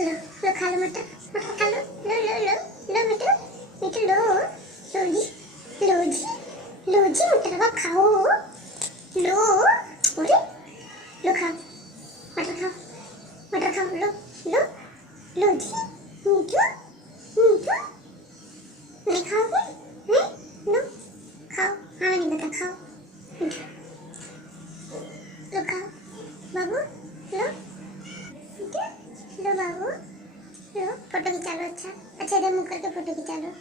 लो खा लो मटर, मटर खा लो, लो लो लो लो मटर, मटर लो, लो जी, लो जी, लो जी मटर को खाओ, लो, अरे लो खाओ, मटर खाओ, मटर खाओ, लो लो लो जी, मीठू मीठू, नहीं खाओगे, हैं, लो खाओ, हाँ नहीं बता खाओ, मीठू, लो खाओ, बाबू लो, मीठू, लो बाबू, लो फोटो खिंचा लो, अच्छा अच्छा इधर मुँह करके फोटो खिंचा लो।